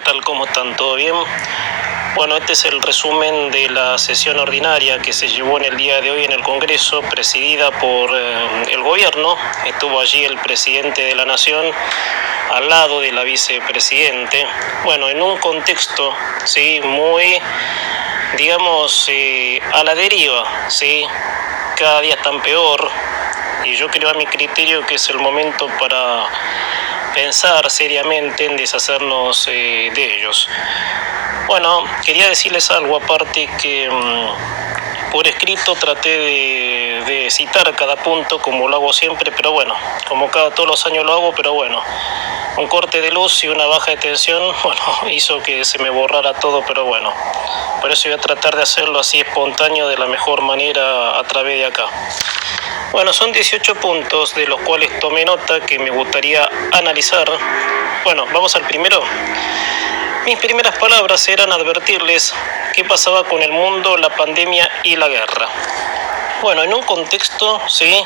¿qué tal? ¿Cómo están? ¿Todo bien? Bueno, este es el resumen de la sesión ordinaria que se llevó en el día de hoy en el Congreso, presidida por el gobierno. Estuvo allí el presidente de la Nación al lado de la vicepresidente. Bueno, en un contexto, sí, muy, digamos, a la deriva, sí, cada día están peor. Y yo creo, a mi criterio, que es el momento para pensar seriamente en deshacernos de ellos. Bueno, quería decirles algo aparte, que por escrito traté de citar cada punto como lo hago siempre, pero bueno, como todos los años lo hago, pero bueno, un corte de luz y una baja de tensión, bueno, hizo que se me borrara todo, pero bueno, por eso voy a tratar de hacerlo así espontáneo de la mejor manera a través de acá. Bueno, son 18 puntos de los cuales tomé nota que me gustaría analizar. Bueno, vamos al primero. Mis primeras palabras eran advertirles qué pasaba con el mundo, la pandemia y la guerra. Bueno, en un contexto, sí,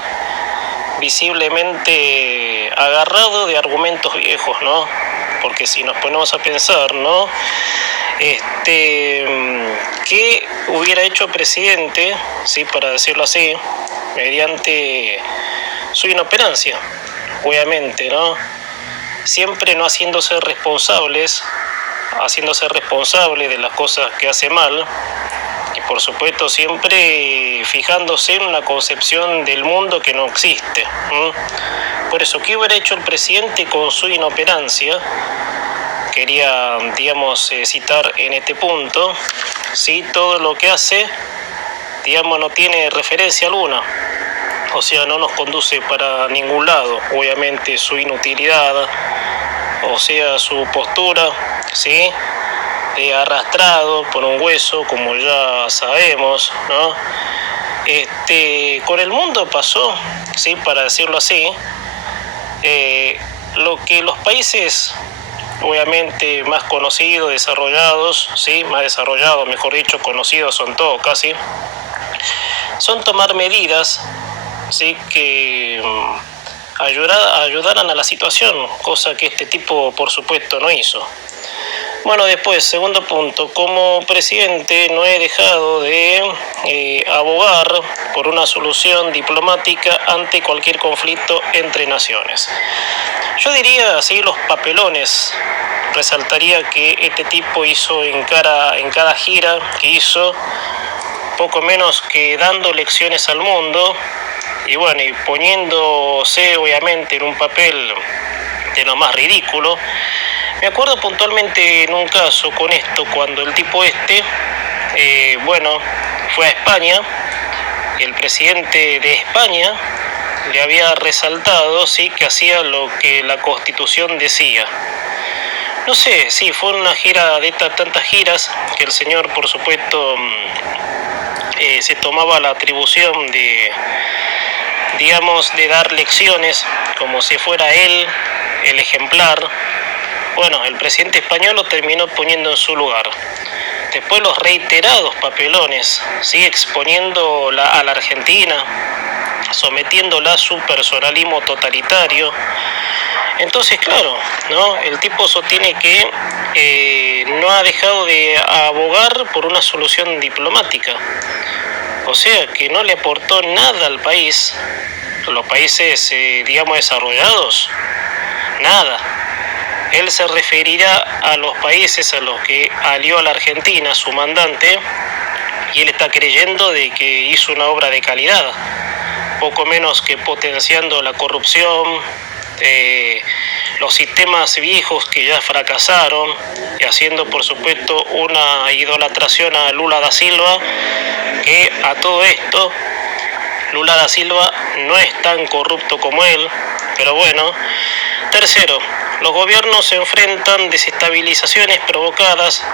visiblemente agarrado de argumentos viejos, ¿no? Porque si nos ponemos a pensar, ¿no? ¿Qué hubiera hecho el presidente, sí, para decirlo así, mediante su inoperancia, obviamente, ¿no? Siempre no haciéndose responsable de las cosas que hace mal, y por supuesto siempre fijándose en una concepción del mundo que no existe. Por eso, ¿qué hubiera hecho el presidente con su inoperancia? Quería, digamos, citar en este punto, ¿sí? Todo lo que hace, digamos, no tiene referencia alguna, o sea, no nos conduce para ningún lado. Obviamente su inutilidad, o sea, su postura, ¿sí? Arrastrado por un hueso, como ya sabemos, ¿no? Con el mundo pasó, ¿sí? Para decirlo así, lo que los países, obviamente, más conocidos, desarrollados, ¿sí? Más desarrollados, mejor dicho, conocidos son todos casi, son tomar medidas, ¿sí? Que ayudaran a la situación, cosa que este tipo, por supuesto, no hizo. Bueno, después, segundo punto, como presidente no he dejado de abogar por una solución diplomática ante cualquier conflicto entre naciones. Yo diría así, los papelones, resaltaría que este tipo hizo en cada gira que hizo, poco menos que dando lecciones al mundo, y bueno, y poniéndose obviamente en un papel de lo más ridículo. Me acuerdo puntualmente en un caso con esto, cuando el tipo fue a España, y el presidente de España le había resaltado, sí, que hacía lo que la Constitución decía. No sé, sí, fue una gira de tantas giras que el señor, por supuesto, se tomaba la atribución de, digamos, de dar lecciones como si fuera él el ejemplar. Bueno, el presidente español lo terminó poniendo en su lugar. Después los reiterados papelones, ¿sí? Exponiendo a la Argentina, sometiéndola a su personalismo totalitario. Entonces, claro, ¿no? El tipo sostiene que no ha dejado de abogar por una solución diplomática. O sea, que no le aportó nada al país, los países, digamos, desarrollados, nada. Él se referirá a los países a los que alió a la Argentina, su mandante, y él está creyendo de que hizo una obra de calidad, poco menos que potenciando la corrupción, los sistemas viejos que ya fracasaron, y haciendo, por supuesto, una idolatración a Lula da Silva, que a todo esto, Lula da Silva no es tan corrupto como él, pero bueno. Tercero, los gobiernos se enfrentan desestabilizaciones provocadas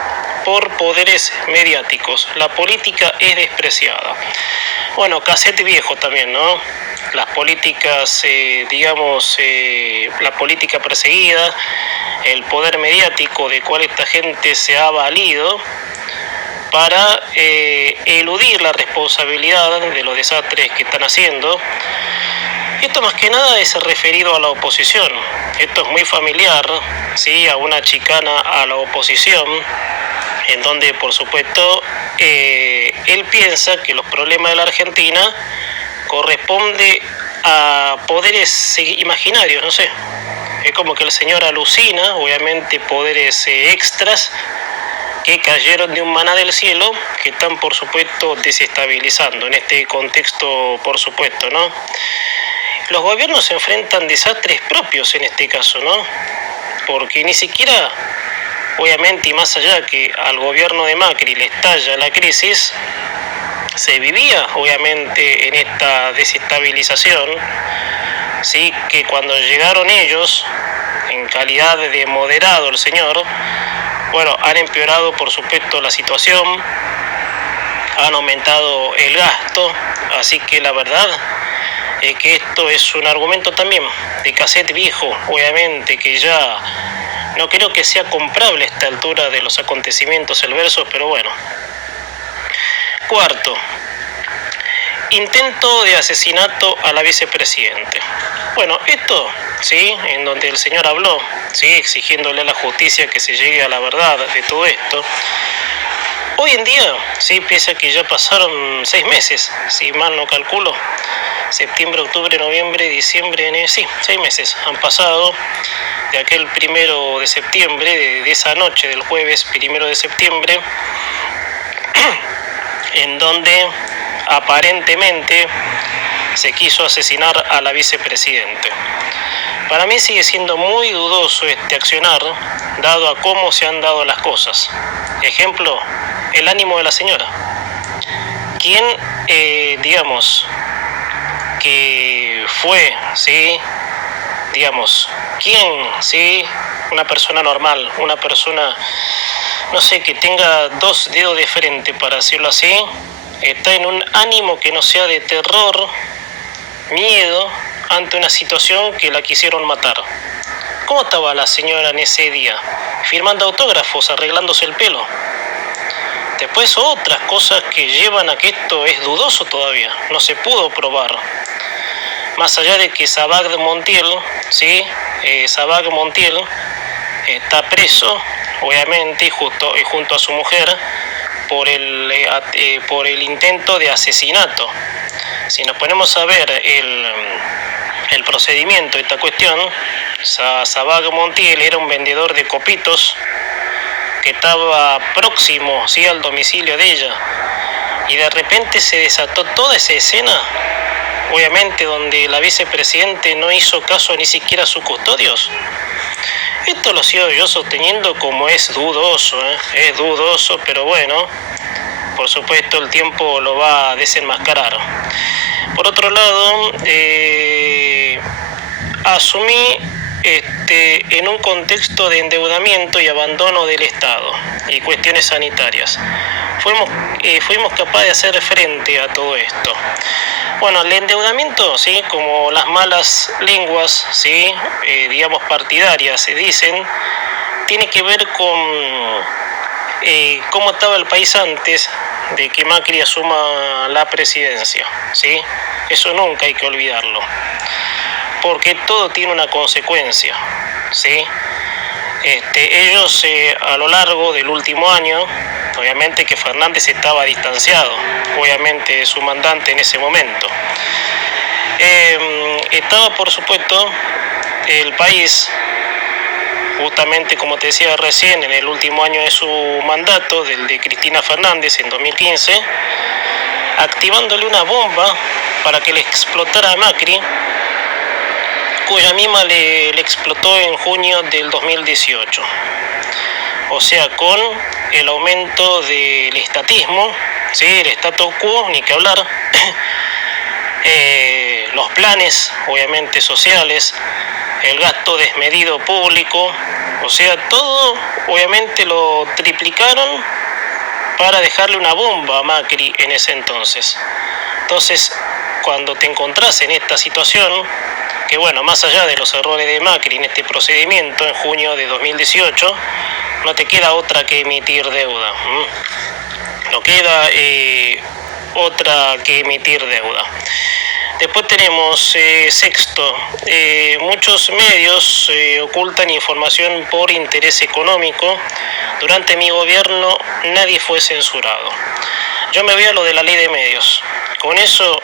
por poderes mediáticos. La política es despreciada. Bueno, cassette viejo también, ¿no? Las políticas, la política perseguida, el poder mediático de cual esta gente se ha valido para eludir la responsabilidad de los desastres que están haciendo. Esto más que nada es referido a la oposición. Esto es muy familiar, ¿sí?, a una chicana a la oposición, en donde, por supuesto, él piensa que los problemas de la Argentina corresponde a poderes imaginarios, no sé. Es como que el señor alucina, obviamente, poderes extras que cayeron de un maná del cielo, que están, por supuesto, desestabilizando en este contexto, por supuesto, ¿no? Los gobiernos se enfrentan desastres propios en este caso, ¿no? Porque ni siquiera, obviamente, y más allá que al gobierno de Macri le estalla la crisis, se vivía, obviamente, en esta desestabilización, ¿sí?, que cuando llegaron ellos, en calidad de moderado el señor, bueno, han empeorado, por supuesto, la situación, han aumentado el gasto, así que la verdad es que esto es un argumento también de cassette viejo, obviamente, que ya no creo que sea comprable a esta altura de los acontecimientos el verso, pero bueno. Cuarto, intento de asesinato a la vicepresidente. Bueno, esto, sí, en donde el señor habló, sí, exigiéndole a la justicia que se llegue a la verdad de todo esto. Hoy en día, sí, pese a que ya pasaron 6 meses, si mal no calculo, septiembre, octubre, noviembre, diciembre, sí, 6 meses han pasado de aquel 1 de septiembre, de esa noche del jueves 1 de septiembre, en donde aparentemente se quiso asesinar a la vicepresidente. Para mí sigue siendo muy dudoso este accionar, dado a cómo se han dado las cosas. Ejemplo, el ánimo de la señora. ¿Quién, digamos, que fue, sí, digamos, quién, sí, una persona normal, una persona, no sé, que tenga 2 dedos de frente, para decirlo así, está en un ánimo que no sea de terror, miedo, ante una situación que la quisieron matar? ¿Cómo estaba la señora en ese día? Firmando autógrafos, arreglándose el pelo. Después otras cosas que llevan a que esto es dudoso todavía, no se pudo probar. Más allá de que Sabag Montiel, ¿sí? Sabag Montiel está preso, obviamente, y junto a su mujer, por el intento de asesinato. Si nos ponemos a ver el procedimiento de esta cuestión, Sabag Montiel era un vendedor de copitos que estaba próximo, ¿sí?, al domicilio de ella, y de repente se desató toda esa escena, obviamente, donde la vicepresidente no hizo caso ni siquiera a sus custodios. Esto lo sigo yo sosteniendo como es dudoso, es dudoso, pero bueno, por supuesto el tiempo lo va a desenmascarar. Por otro lado, asumí en un contexto de endeudamiento y abandono del Estado y cuestiones sanitarias. Fuimos capaces de hacer frente a todo esto. Bueno, el endeudamiento, ¿sí?, como las malas lenguas, ¿sí?, digamos partidarias, se dicen, tiene que ver con cómo estaba el país antes de que Macri asuma la presidencia, ¿sí? Eso nunca hay que olvidarlo, porque todo tiene una consecuencia, ¿sí? Ellos a lo largo del último año, obviamente que Fernández estaba distanciado, obviamente, de su mandante en ese momento. Estaba, por supuesto, el país, justamente como te decía recién, en el último año de su mandato, del de Cristina Fernández en 2015, activándole una bomba para que le explotara a Macri, cuya misma le explotó en junio del 2018. O sea, con el aumento del estatismo, ¿sí?, el status quo, ni que hablar, los planes, obviamente, sociales, el gasto desmedido público, o sea, todo, obviamente, lo triplicaron para dejarle una bomba a Macri en ese entonces. Entonces, cuando te encontrás en esta situación, que bueno, más allá de los errores de Macri en este procedimiento en junio de 2018, no te queda otra que emitir deuda. No queda otra que emitir deuda. Después tenemos sexto, muchos medios ocultan información por interés económico. Durante mi gobierno nadie fue censurado. Yo me voy a lo de la ley de medios. Con eso,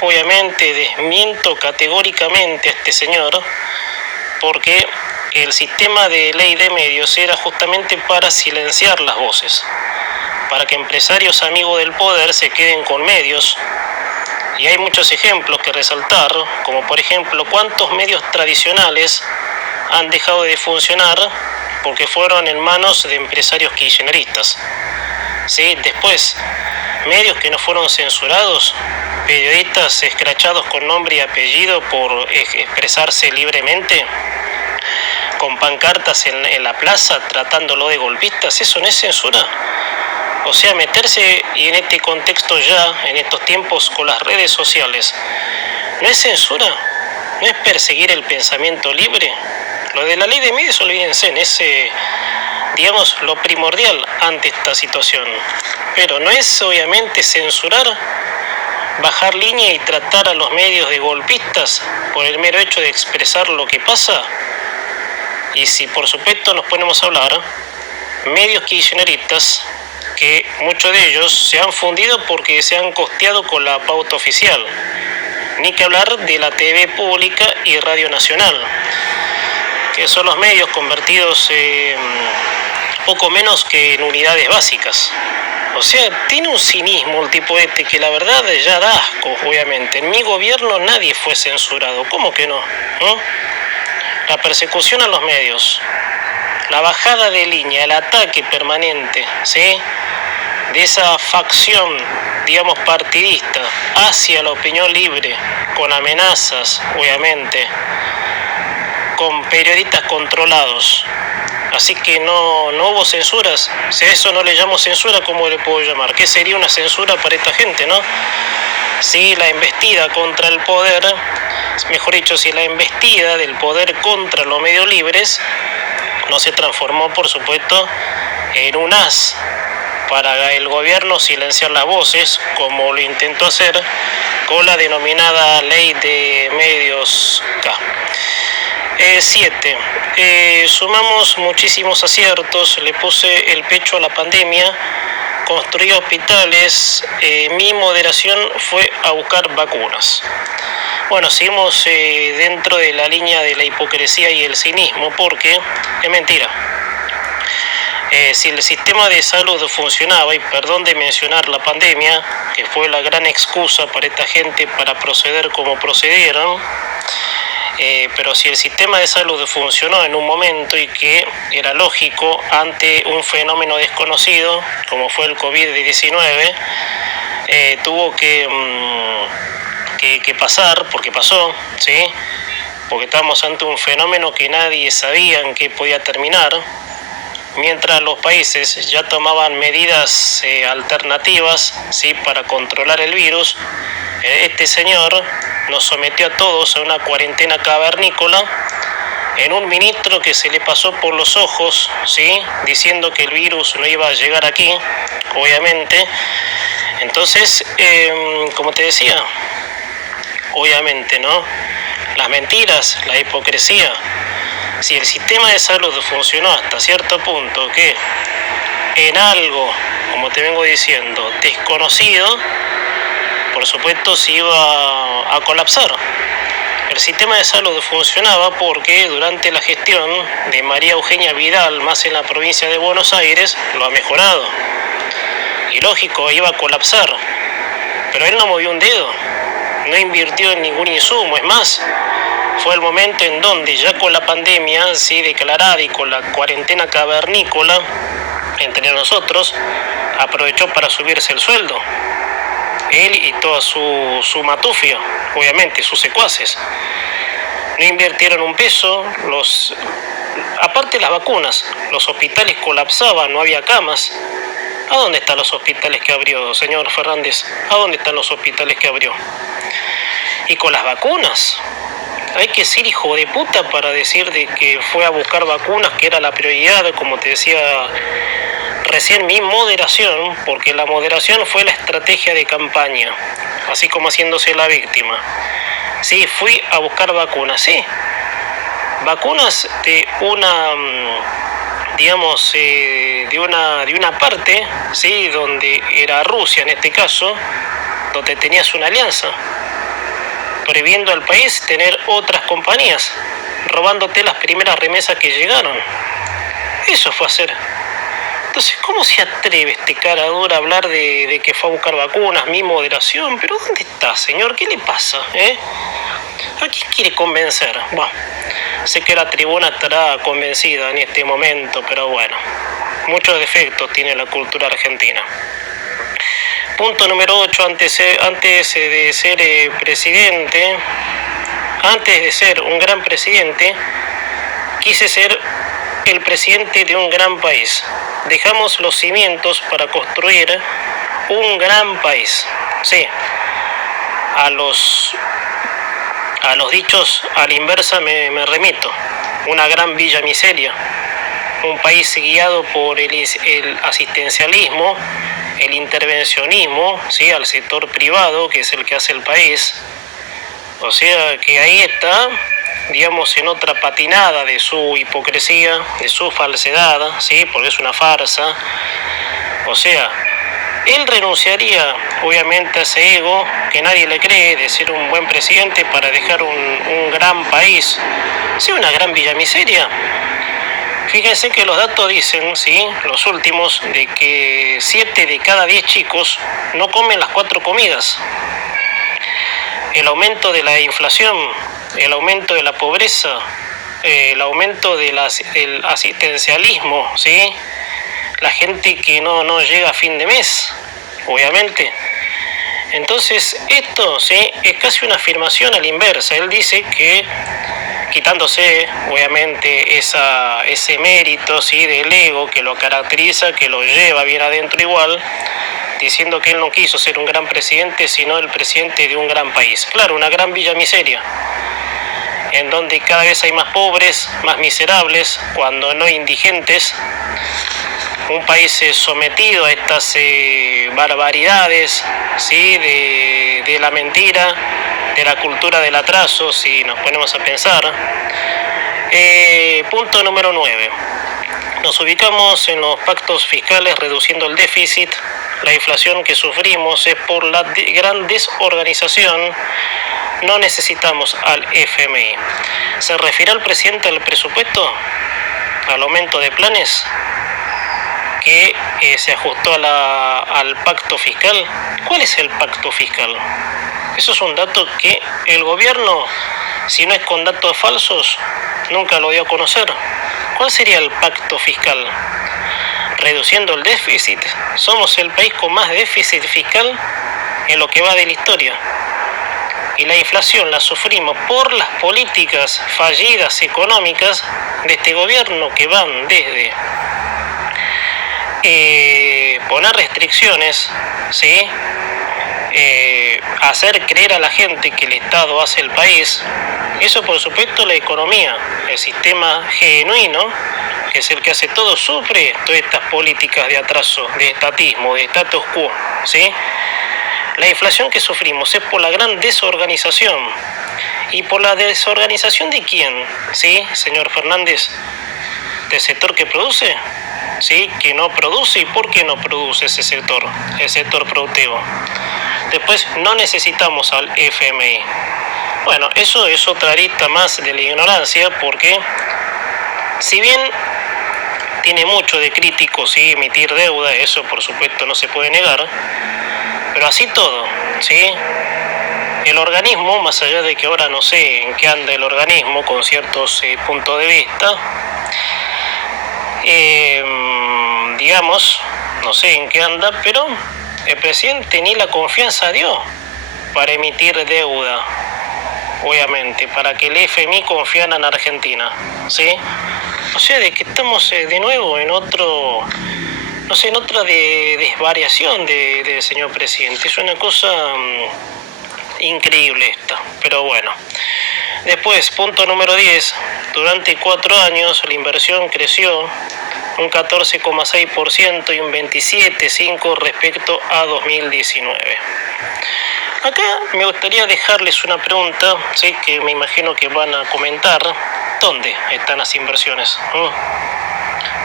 obviamente, desmiento categóricamente a este señor, porque el sistema de ley de medios era justamente para silenciar las voces, para que empresarios amigos del poder se queden con medios. Y hay muchos ejemplos que resaltar, como por ejemplo, cuántos medios tradicionales han dejado de funcionar porque fueron en manos de empresarios kirchneristas. ¿Sí? Después, medios que no fueron censurados, periodistas escrachados con nombre y apellido por expresarse libremente, con pancartas en la plaza tratándolo de golpistas, ¿eso no es censura? O sea, meterse, y en este contexto ya, en estos tiempos con las redes sociales, ¿no es censura? ¿No es perseguir el pensamiento libre? Lo de la ley de medios, olvídense, es, digamos, lo primordial ante esta situación. Pero no es obviamente censurar, bajar línea y tratar a los medios de golpistas por el mero hecho de expresar lo que pasa. Y si por supuesto nos ponemos a hablar, medios kirchneristas, que muchos de ellos se han fundido porque se han costeado con la pauta oficial. Ni que hablar de la TV pública y Radio Nacional, que son los medios convertidos poco menos que en unidades básicas. O sea, tiene un cinismo el tipo este que la verdad ya da asco, obviamente. En mi gobierno nadie fue censurado. ¿Cómo que no? La persecución a los medios, la bajada de línea, el ataque permanente, ¿sí?, de esa facción, digamos, partidista hacia la opinión libre, con amenazas, obviamente, con periodistas controlados. Así que no hubo censuras. Si a eso no le llamo censura, ¿cómo le puedo llamar? ¿Qué sería una censura para esta gente, no? Si la embestida contra el poder, mejor dicho, si la embestida del poder contra los medios libres no se transformó, por supuesto, en un as para el gobierno silenciar las voces, como lo intentó hacer con la denominada ley de medios K. 7. Sumamos muchísimos aciertos, le puse el pecho a la pandemia, construí hospitales, mi moderación fue a buscar vacunas. Bueno, seguimos dentro de la línea de la hipocresía y el cinismo, porque es mentira. Si el sistema de salud funcionaba, y perdón de mencionar la pandemia, que fue la gran excusa para esta gente para proceder como procedieron, pero si el sistema de salud funcionó en un momento y que era lógico ante un fenómeno desconocido, como fue el COVID-19, tuvo que pasar, porque pasó, ¿sí?, porque estamos ante un fenómeno que nadie sabía en qué podía terminar. Mientras los países ya tomaban medidas alternativas, ¿sí?, para controlar el virus, este señor nos sometió a todos a una cuarentena cavernícola en un ministro que se le pasó por los ojos, ¿sí?, diciendo que el virus no iba a llegar aquí, obviamente. Entonces, como te decía, obviamente, ¿no?, las mentiras, la hipocresía. Si el sistema de salud funcionó hasta cierto punto, que en algo, como te vengo diciendo, desconocido, por supuesto se iba a colapsar. El sistema de salud funcionaba porque durante la gestión de María Eugenia Vidal, más en la provincia de Buenos Aires, lo ha mejorado. Y lógico, iba a colapsar. Pero él no movió un dedo, no invirtió en ningún insumo, es más, fue el momento en donde ya con la pandemia, sí, declarada, y con la cuarentena cavernícola entre nosotros, aprovechó para subirse el sueldo. Él y toda su matufia, obviamente, sus secuaces. No invirtieron un peso, aparte las vacunas, los hospitales colapsaban, no había camas. ¿A dónde están los hospitales que abrió, señor Fernández? ¿A dónde están los hospitales que abrió? Y con las vacunas, hay que ser hijo de puta para decir de que fue a buscar vacunas, que era la prioridad, como te decía recién, mi moderación, porque la moderación fue la estrategia de campaña. así como haciéndose la víctima. Sí, fui a buscar vacunas, sí. Vacunas de una, digamos, de una parte, sí, donde era Rusia en este caso, donde tenías una alianza, prohibiendo al país tener otras compañías, robándote las primeras remesas que llegaron. Eso fue hacer. Entonces, ¿cómo se atreve este cara dura a hablar de que fue a buscar vacunas, mi moderación? ¿Pero dónde está, señor? ¿Qué le pasa? ¿A quién quiere convencer? Bueno, sé que la tribuna estará convencida en este momento, pero bueno, muchos defectos tiene la cultura argentina. Punto número 8, antes de ser presidente, antes de ser un gran presidente, quise ser el presidente de un gran país. Dejamos los cimientos para construir un gran país. Sí, a los dichos a la inversa me remito. Una gran villa miseria, un país guiado por el asistencialismo, el intervencionismo, ¿sí?, al sector privado, que es el que hace el país. O sea que ahí está, digamos, en otra patinada de su hipocresía, de su falsedad, ¿sí?, porque es una farsa. O sea, él renunciaría obviamente a ese ego que nadie le cree de ser un buen presidente para dejar un gran país, sí, una gran villa miseria. Fíjense que los datos dicen, sí, los últimos, de que 7 de cada 10 chicos no comen las 4 comidas. El aumento de la inflación, el aumento de la pobreza, el aumento del asistencialismo, ¿sí?, la gente que no llega a fin de mes, obviamente. Entonces, esto, ¿sí?, es casi una afirmación a la inversa. Él dice que, quitándose, obviamente, ese mérito, ¿sí?, del ego que lo caracteriza, que lo lleva bien adentro igual, diciendo que él no quiso ser un gran presidente, sino el presidente de un gran país. Claro, una gran villa miseria, en donde cada vez hay más pobres, más miserables, cuando no indigentes. Un país sometido a estas barbaridades, ¿sí?, de la mentira, de la cultura del atraso, si nos ponemos a pensar. Punto número 9. Nos ubicamos en los pactos fiscales reduciendo el déficit. La inflación que sufrimos es por la gran desorganización. No necesitamos al FMI. ¿Se refiere al presidente al presupuesto? ¿Al aumento de planes? ¿Que se ajustó al pacto fiscal? ¿Cuál es el pacto fiscal? Eso es un dato que el gobierno, si no es con datos falsos, nunca lo dio a conocer. ¿Cuál sería el pacto fiscal? Reduciendo el déficit. Somos el país con más déficit fiscal en lo que va de la historia. Y la inflación la sufrimos por las políticas fallidas económicas de este gobierno, que van desde poner restricciones, ¿sí?, hacer creer a la gente que el Estado hace el país. Eso, por supuesto, la economía, el sistema genuino, que es el que hace todo, sufre todas estas políticas de atraso, de estatismo, de status quo, ¿sí? La inflación que sufrimos es por la gran desorganización. ¿Y por la desorganización de quién? ¿Sí, señor Fernández? ¿Del sector que produce? ¿Sí? ¿Que no produce? ¿Y por qué no produce ese sector? El sector productivo. Después, no necesitamos al FMI. Bueno, eso es otra arista más de la ignorancia, porque si bien tiene mucho de crítico, ¿sí?, emitir deuda, eso por supuesto no se puede negar, pero así todo, ¿sí?, el organismo, más allá de que ahora no sé en qué anda el organismo con ciertos puntos de vista, digamos, no sé en qué anda, pero el presidente ni la confianza dio para emitir deuda, obviamente, para que el FMI confiara en Argentina, ¿sí? O sea, de que estamos de nuevo en otro, no sé, en otra desvariación del señor presidente. Es una cosa increíble esta, pero bueno. Después, punto número 10, durante 4 años la inversión creció un 14,6% y un 27,5% respecto a 2019. Acá me gustaría dejarles una pregunta, ¿sí? Que me imagino que van a comentar. ¿Dónde están las inversiones?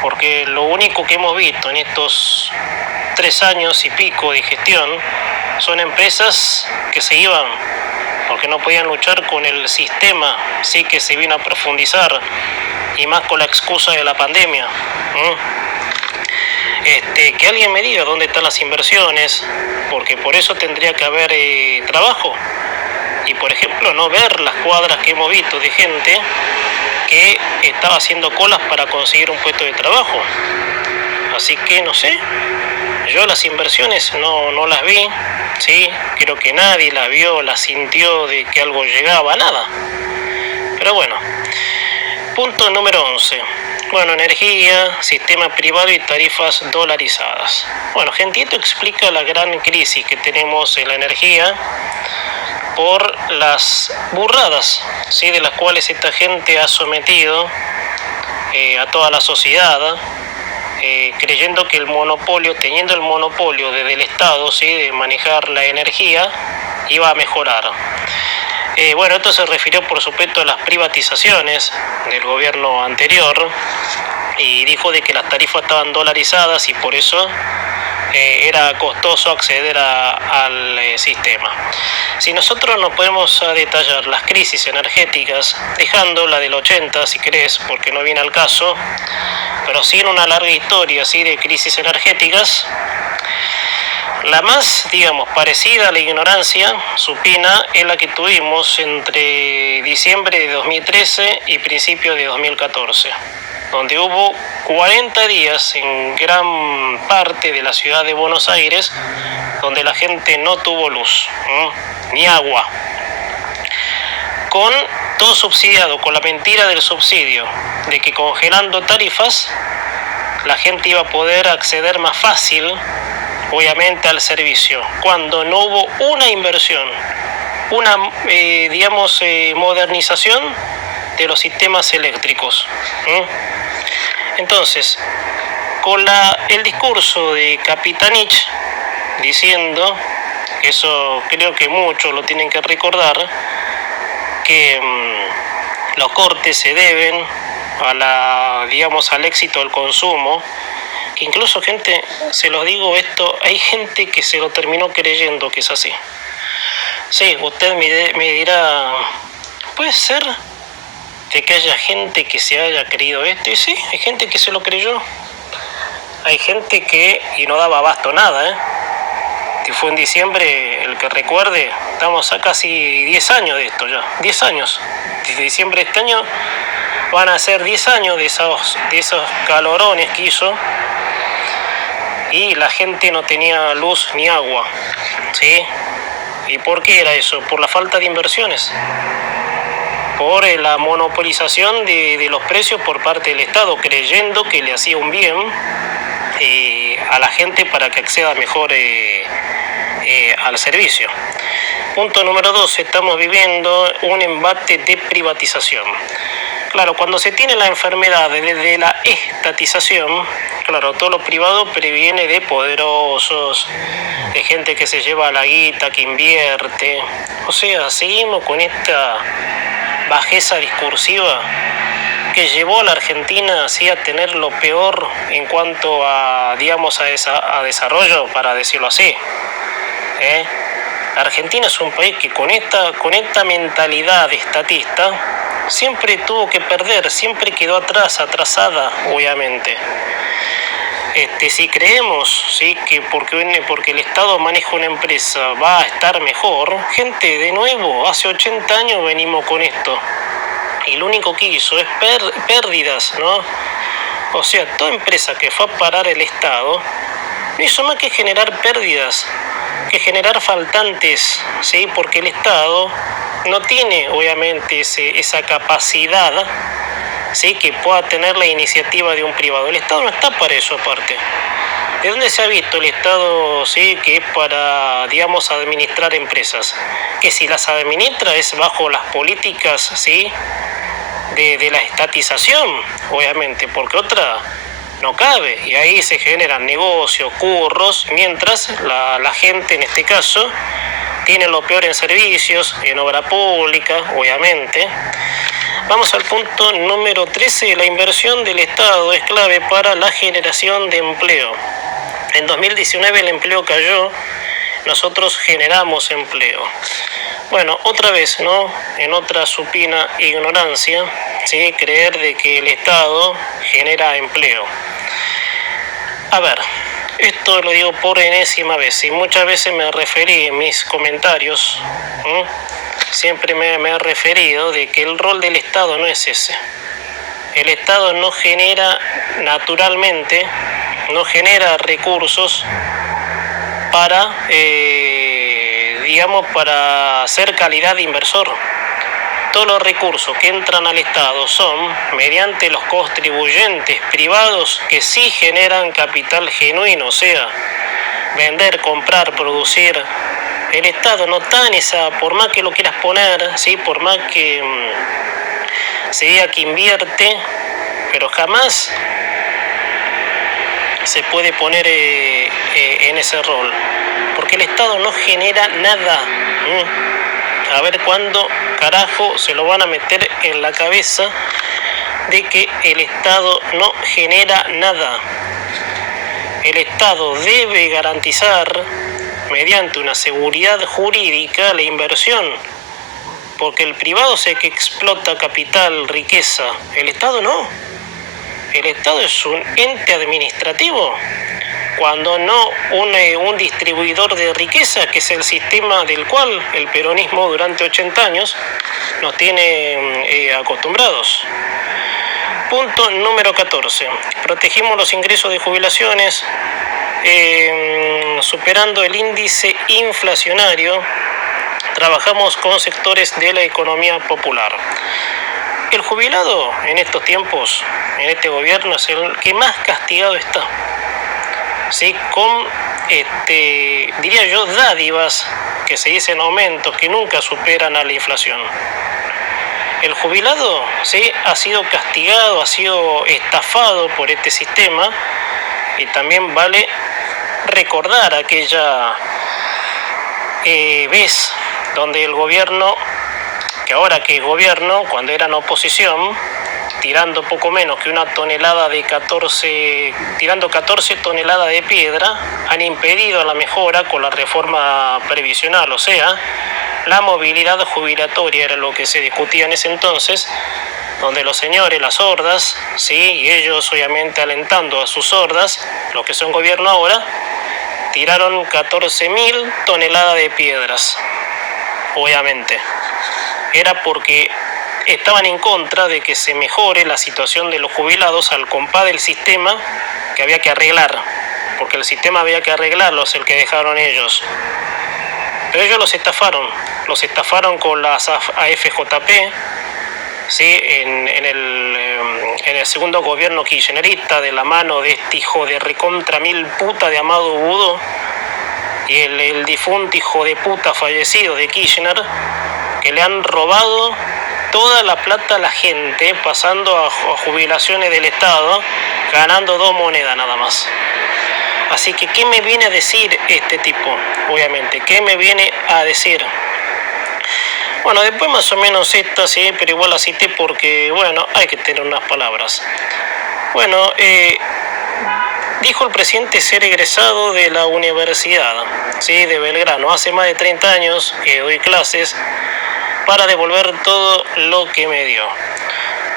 Porque lo único que hemos visto en estos 3 años y pico de gestión son empresas que se iban porque no podían luchar con el sistema, sí, que se vino a profundizar, y más con la excusa de la pandemia. Que alguien me diga dónde están las inversiones, porque por eso tendría que haber trabajo. Y por ejemplo, no ver las cuadras que hemos visto de gente que estaba haciendo colas para conseguir un puesto de trabajo. Así que no sé, yo las inversiones no las vi, ¿sí? Creo que nadie las vio, las sintió de que algo llegaba, nada. Pero bueno, punto número 11. Bueno, energía, sistema privado y tarifas dolarizadas. Bueno, gente, esto explica la gran crisis que tenemos en la energía por las burradas, ¿sí? De las cuales esta gente ha sometido a toda la sociedad, creyendo que el monopolio, teniendo el monopolio desde el Estado, ¿sí? De manejar la energía, iba a mejorar. Bueno, esto se refirió por supuesto a las privatizaciones del gobierno anterior y dijo de que las tarifas estaban dolarizadas y por eso era costoso acceder al sistema. Si nosotros nos podemos detallar las crisis energéticas, dejando la del 80 si querés, porque no viene al caso, pero sí en una larga historia así de crisis energéticas, la más, digamos, parecida a la ignorancia supina es la que tuvimos entre diciembre de 2013 y principios de 2014, donde hubo 40 días en gran parte de la ciudad de Buenos Aires donde la gente no tuvo luz, ni agua, con todo subsidiado, con la mentira del subsidio, de que congelando tarifas la gente iba a poder acceder más fácil, obviamente, al servicio, cuando no hubo una inversión, una, modernización de los sistemas eléctricos. Entonces, con el discurso de Capitanich, diciendo, eso creo que muchos lo tienen que recordar, que los cortes se deben al éxito del consumo, que incluso gente, se los digo esto, hay gente que se lo terminó creyendo que es así. Sí, usted me dirá, ¿puede ser de que haya gente que se haya creído esto? Y sí, hay gente que se lo creyó. Hay gente que, y no daba abasto nada, que fue en diciembre, el que recuerde, estamos a casi 10 años de esto ya, 10 años. Desde diciembre de este año van a ser 10 años de esos calorones que hizo, y la gente no tenía luz ni agua, ¿sí? ¿Y por qué era eso? Por la falta de inversiones, por la monopolización de los precios por parte del Estado, creyendo que le hacía un bien a la gente para que acceda mejor al servicio. Punto número 2, estamos viviendo un embate de privatización. Claro, cuando se tiene la enfermedad desde la estatización, claro, todo lo privado previene de poderosos, de gente que se lleva la guita, que invierte. O sea, seguimos con esta bajeza discursiva que llevó a la Argentina así a tener lo peor en cuanto a, a desarrollo, para decirlo así. Argentina es un país que con esta mentalidad estatista siempre tuvo que perder, siempre quedó atrasada, obviamente. Si creemos, ¿sí?, que porque el Estado maneja una empresa va a estar mejor, gente, de nuevo, hace 80 años venimos con esto. Y lo único que hizo es pérdidas, ¿no? O sea, toda empresa que fue a parar el Estado no hizo más que generar pérdidas, que generar faltantes, ¿sí? Porque el Estado no tiene, obviamente, esa capacidad, ¿sí?, que pueda tener la iniciativa de un privado. El Estado no está para eso, aparte. ¿De dónde se ha visto el Estado, sí, que es para, administrar empresas? Que si las administra es bajo las políticas, ¿sí?, de la estatización, obviamente, porque otra no cabe, y ahí se generan negocios, curros, mientras la gente, en este caso, tiene lo peor en servicios, en obra pública, obviamente. Vamos al punto número 13. La inversión del Estado es clave para la generación de empleo. En 2019 el empleo cayó, nosotros generamos empleo. Bueno, otra vez, ¿no? En otra supina ignorancia, ¿sí? Creer de que el Estado genera empleo. A ver, esto lo digo por enésima vez y muchas veces me referí en mis comentarios, siempre me he referido de que el rol del Estado no es ese. El Estado no genera naturalmente, no genera recursos para, para ser calidad de inversor. Todos los recursos que entran al Estado son mediante los contribuyentes privados que sí generan capital genuino, o sea, vender, comprar, producir. El Estado no está en esa, por más que lo quieras poner, ¿sí? Por más que se diga que invierte, pero jamás se puede poner en ese rol, porque el Estado no genera nada. A ver cuándo carajo se lo van a meter en la cabeza de que el Estado no genera nada. El Estado debe garantizar mediante una seguridad jurídica la inversión, porque el privado es el que explota capital, riqueza, el Estado no. El Estado es un ente administrativo, cuando no un distribuidor de riqueza, que es el sistema del cual el peronismo durante 80 años nos tiene acostumbrados. Punto número 14. Protegimos los ingresos de jubilaciones, superando el índice inflacionario. Trabajamos con sectores de la economía popular. El jubilado en estos tiempos, en este gobierno, es el que más castigado está. ¿Sí? Con, diría yo, dádivas que se dicen aumentos que nunca superan a la inflación. El jubilado, ¿sí?, ha sido castigado, ha sido estafado por este sistema, y también vale recordar aquella vez donde el gobierno, que ahora que es gobierno, cuando eran oposición, tirando poco menos que una tonelada de 14 toneladas de piedra, han impedido la mejora con la reforma previsional, o sea, la movilidad jubilatoria era lo que se discutía en ese entonces, donde los señores, las hordas, ¿sí?, y ellos obviamente alentando a sus hordas, los que son gobierno ahora, tiraron 14.000 toneladas de piedras, obviamente. Era porque estaban en contra de que se mejore la situación de los jubilados al compás del sistema que había que arreglar, porque el sistema había que arreglarlo, es el que dejaron ellos. Pero ellos los estafaron con las AFJP, ¿sí?, en el segundo gobierno kirchnerista, de la mano de este hijo de recontra mil puta de Amado Budó y el difunto hijo de puta fallecido de Kirchner, que le han robado toda la plata a la gente, pasando a jubilaciones del Estado, ganando 2 monedas nada más. Así que, ¿qué me viene a decir este tipo? Obviamente, ¿qué me viene a decir? Bueno, después más o menos esta, sí, pero igual la cité porque, bueno, hay que tener unas palabras. Bueno, dijo el presidente ser egresado de la universidad, ¿sí?, de Belgrano. Hace más de 30 años que doy clases para devolver todo lo que me dio.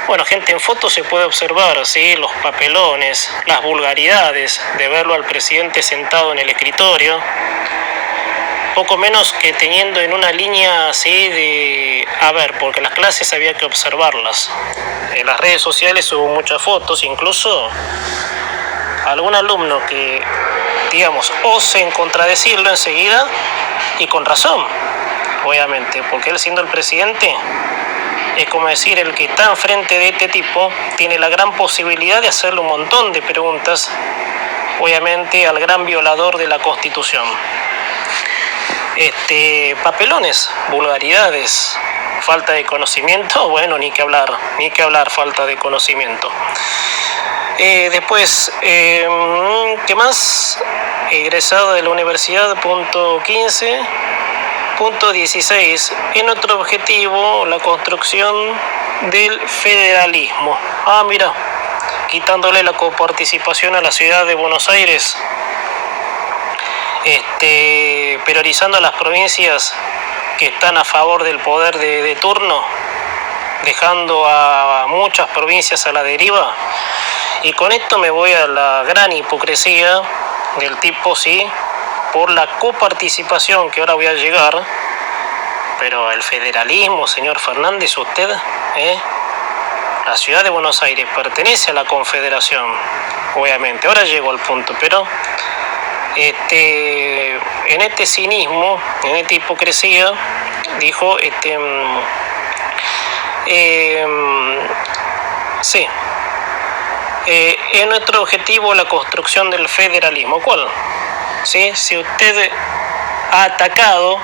Bueno, gente, en fotos se puede observar, ¿sí?, los papelones, las vulgaridades de verlo al presidente sentado en el escritorio, poco menos que teniendo en una línea así de... A ver, porque las clases había que observarlas. En las redes sociales hubo muchas fotos, incluso algún alumno que, digamos, osen contradecirlo enseguida, y con razón, obviamente, porque él, siendo el presidente, es como decir, el que está enfrente de este tipo tiene la gran posibilidad de hacerle un montón de preguntas, obviamente, al gran violador de la Constitución. Papelones, vulgaridades, falta de conocimiento, bueno, ni que hablar, falta de conocimiento. Después, ¿qué más? Egresado de la universidad, punto 15. Punto 16. Es nuestro objetivo la construcción del federalismo. Mira, quitándole la coparticipación a la ciudad de Buenos Aires, priorizando a las provincias que están a favor del poder de turno, dejando a muchas provincias a la deriva. Y con esto me voy a la gran hipocresía del tipo, sí, por la coparticipación, que ahora voy a llegar, pero el federalismo, señor Fernández, usted, la ciudad de Buenos Aires pertenece a la Confederación, obviamente, ahora llego al punto, pero en este cinismo, en esta hipocresía, dijo, sí, es nuestro objetivo la construcción del federalismo. ¿Cuál? ¿Sí? Si usted ha atacado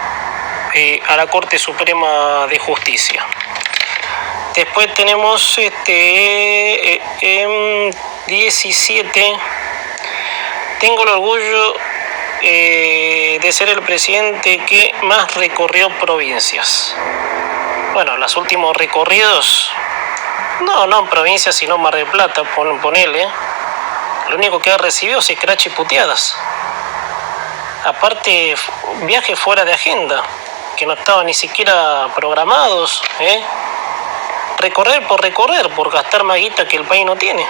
a la Corte Suprema de Justicia. Después tenemos 17. Tengo el orgullo de ser el presidente que más recorrió provincias. Bueno, los últimos recorridos, no en provincias, sino Mar del Plata, ponele. Lo único que ha recibido es scratch y puteadas. Aparte, viajes fuera de agenda, que no estaban ni siquiera programados, recorrer, por gastar más guita que el país no tiene.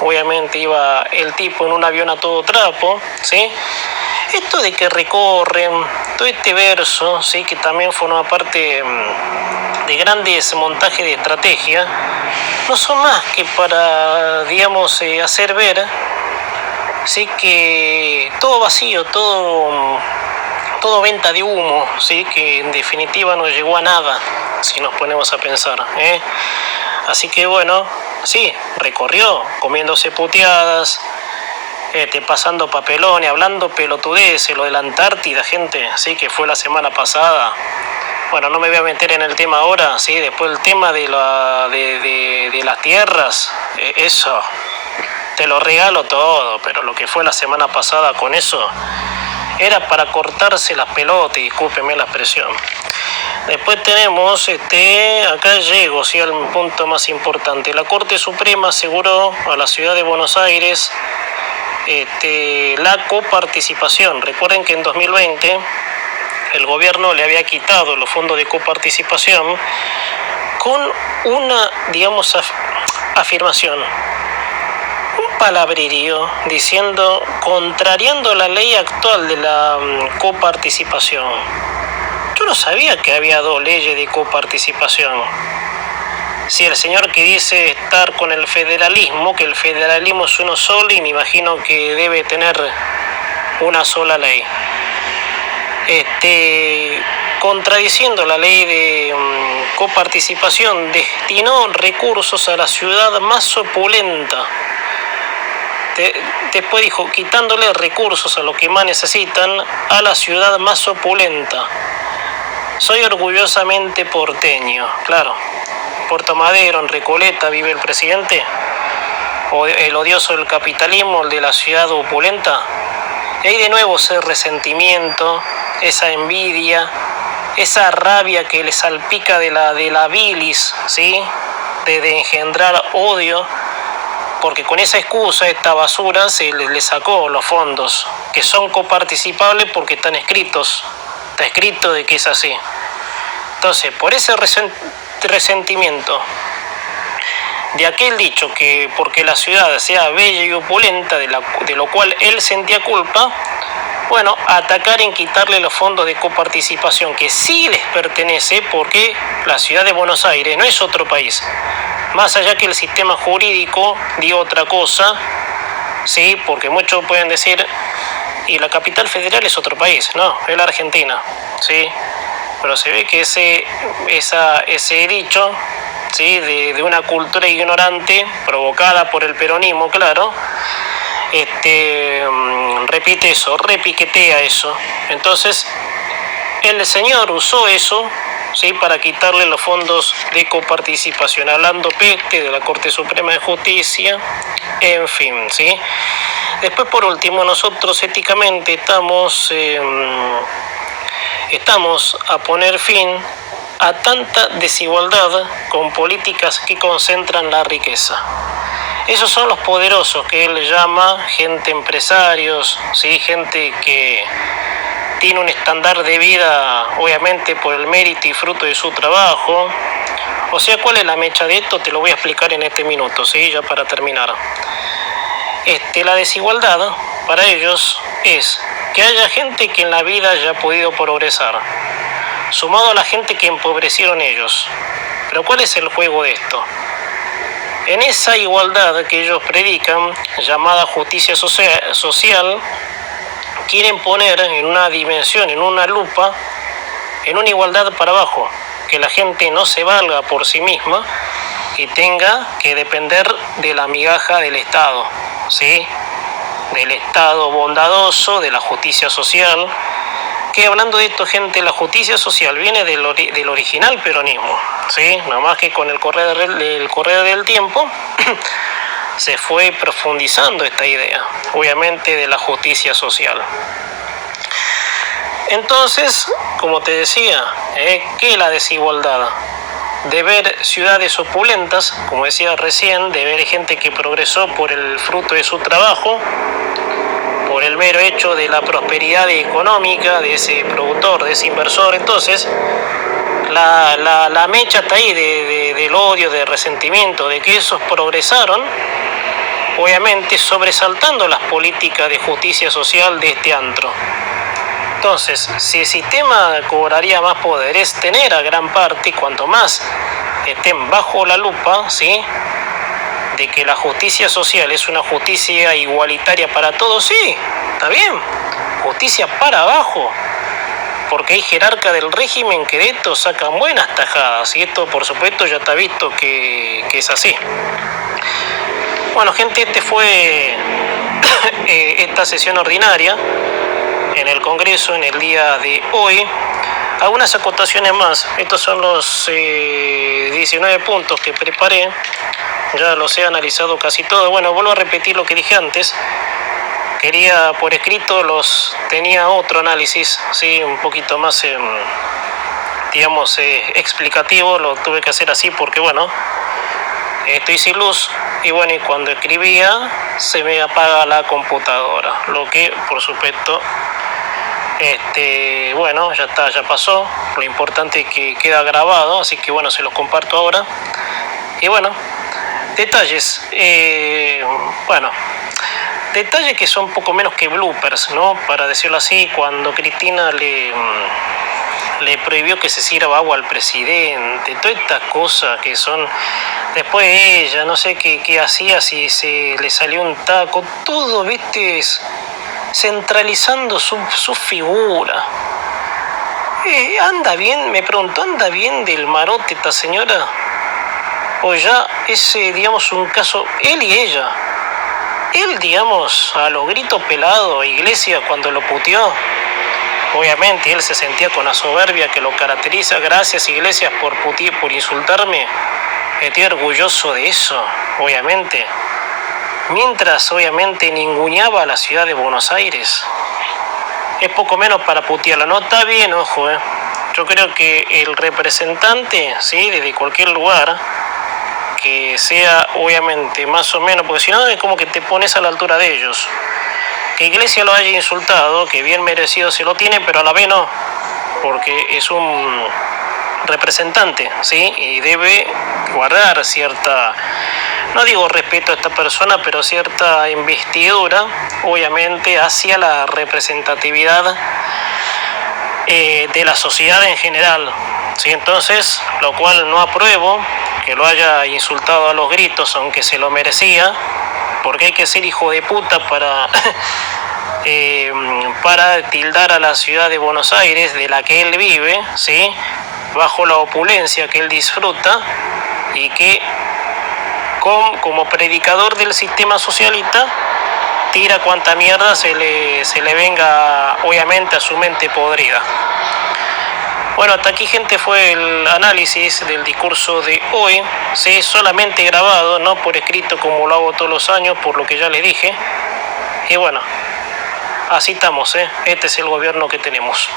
Obviamente iba el tipo en un avión a todo trapo, ¿sí? Esto de que recorren, todo este verso, ¿sí? Que también forma parte de grandes montajes de estrategia, no son más que para, digamos, hacer ver, sí, que todo vacío, todo venta de humo, sí, que en definitiva no llegó a nada, si nos ponemos a pensar, Así que bueno, sí, recorrió comiéndose puteadas, pasando papelones, hablando pelotudeces, lo de la Antártida, gente, sí, que fue la semana pasada. Bueno, no me voy a meter en el tema ahora, sí, después el tema de las tierras, eso, te lo regalo todo, pero lo que fue la semana pasada con eso era para cortarse las pelotas, discúlpeme la expresión. Después tenemos, acá llego, sí, al punto más importante. La Corte Suprema aseguró a la ciudad de Buenos Aires la coparticipación. Recuerden que en 2020 el gobierno le había quitado los fondos de coparticipación con una, digamos, afirmación, un palabrerío diciendo, contrariando la ley actual de la coparticipación. Yo no sabía que había dos leyes de coparticipación. Si el señor que dice estar con el federalismo, que el federalismo es uno solo y me imagino que debe tener una sola ley, contradiciendo la ley de coparticipación, destinó recursos a la ciudad más opulenta. Después dijo, quitándole recursos a los que más necesitan, a la ciudad más opulenta. Soy orgullosamente porteño, claro. Puerto Madero, en Recoleta, vive el presidente. O el odioso del capitalismo, el de la ciudad opulenta. Y ahí de nuevo ese resentimiento, esa envidia, esa rabia que le salpica de la bilis, ¿sí? De engendrar odio, porque con esa excusa, esta basura, se le sacó los fondos, que son coparticipables porque están escritos. Está escrito de que es así. Entonces, por ese resentimiento de aquel dicho que porque la ciudad sea bella y opulenta, de lo cual él sentía culpa, bueno, atacar en quitarle los fondos de coparticipación que sí les pertenece, porque la ciudad de Buenos Aires no es otro país. Más allá que el sistema jurídico diga otra cosa, sí, porque muchos pueden decir, y la capital federal es otro país, no, es la Argentina, sí, pero se ve que ese dicho, sí, de una cultura ignorante provocada por el peronismo, claro, repite eso, repiquetea eso. Entonces el señor usó eso, sí, para quitarle los fondos de coparticipación, hablando peste de la Corte Suprema de Justicia, en fin, sí. Después, por último, nosotros éticamente estamos estamos a poner fin a tanta desigualdad con políticas que concentran la riqueza. Esos son los poderosos que él llama gente empresarios, ¿sí? Gente que tiene un estándar de vida, obviamente, por el mérito y fruto de su trabajo. O sea, ¿cuál es la mecha de esto? Te lo voy a explicar en este minuto, ¿sí? Ya para terminar. La desigualdad para ellos es que haya gente que en la vida haya podido progresar, sumado a la gente que empobrecieron ellos. Pero ¿cuál es el juego de esto? En esa igualdad que ellos predican, llamada justicia social, quieren poner en una dimensión, en una lupa, en una igualdad para abajo, que la gente no se valga por sí misma y tenga que depender de la migaja del Estado, ¿sí? Del Estado bondadoso, de la justicia social. Que hablando de esto, gente, la justicia social viene del original peronismo, ¿sí? Nada más que con el correr del tiempo se fue profundizando esta idea, obviamente, de la justicia social. Entonces, como te decía, ¿qué es la desigualdad? De ver ciudades opulentas, como decía recién, de ver gente que progresó por el fruto de su trabajo, por el mero hecho de la prosperidad económica de ese productor, de ese inversor. Entonces, la mecha está ahí del odio, del resentimiento, de que esos progresaron, obviamente sobresaltando las políticas de justicia social de este antro. Entonces, si el sistema cobraría más poder, es tener a gran parte, cuanto más estén bajo la lupa, ¿sí?, de que la justicia social es una justicia igualitaria para todos, sí, está bien, justicia para abajo, porque hay jerarcas del régimen que de esto sacan buenas tajadas, y esto por supuesto ya está visto que es así. Bueno, gente, este fue esta sesión ordinaria en el Congreso en el día de hoy. Algunas acotaciones más. Estos son los 19 puntos que preparé. Ya los he analizado casi todos. Bueno, vuelvo a repetir lo que dije antes. Quería por escrito, tenía otro análisis, sí, un poquito más, explicativo. Lo tuve que hacer así porque, bueno, estoy sin luz. Y bueno, y cuando escribía se me apaga la computadora. Lo que, por supuesto, bueno, ya está, ya pasó. Lo importante es que queda grabado, así que bueno, se los comparto ahora. Y bueno, detalles, detalles que son poco menos que bloopers, ¿no? Para decirlo así, cuando Cristina le prohibió que se sirva agua al presidente, todas estas cosas que son. Después ella, no sé qué hacía, si se le salió un taco, todo, viste, centralizando su figura. ¿Anda bien? Me preguntó, ¿anda bien del marote esta señora? O ya ese, digamos, un caso, él y ella. Él, digamos, a los gritos pelados, Iglesias cuando lo puteó, obviamente él se sentía con la soberbia que lo caracteriza. Gracias, Iglesias, por insultarme. Estoy orgulloso de eso, obviamente. Mientras, obviamente, ninguneaba a la ciudad de Buenos Aires. Es poco menos para putearla. No está bien, ojo, Yo creo que el representante, ¿sí?, desde cualquier lugar, que sea, obviamente, más o menos, porque si no es como que te pones a la altura de ellos. Que Iglesias lo haya insultado, que bien merecido se lo tiene, pero a la vez no, porque es un representante, ¿sí?, y debe guardar cierta, no digo respeto a esta persona, pero cierta investidura, obviamente, hacia la representatividad de la sociedad en general, ¿sí? Entonces, lo cual no apruebo que lo haya insultado a los gritos, aunque se lo merecía, porque hay que ser hijo de puta para tildar a la ciudad de Buenos Aires, de la que él vive, ¿sí?, bajo la opulencia que él disfruta, y que como predicador del sistema socialista tira cuanta mierda se le venga, obviamente, a su mente podrida. Bueno, hasta aquí, gente, fue el análisis del discurso de hoy, ¿sí?, solamente grabado, no por escrito como lo hago todos los años, por lo que ya les dije. Y bueno, así estamos, Este es el gobierno que tenemos.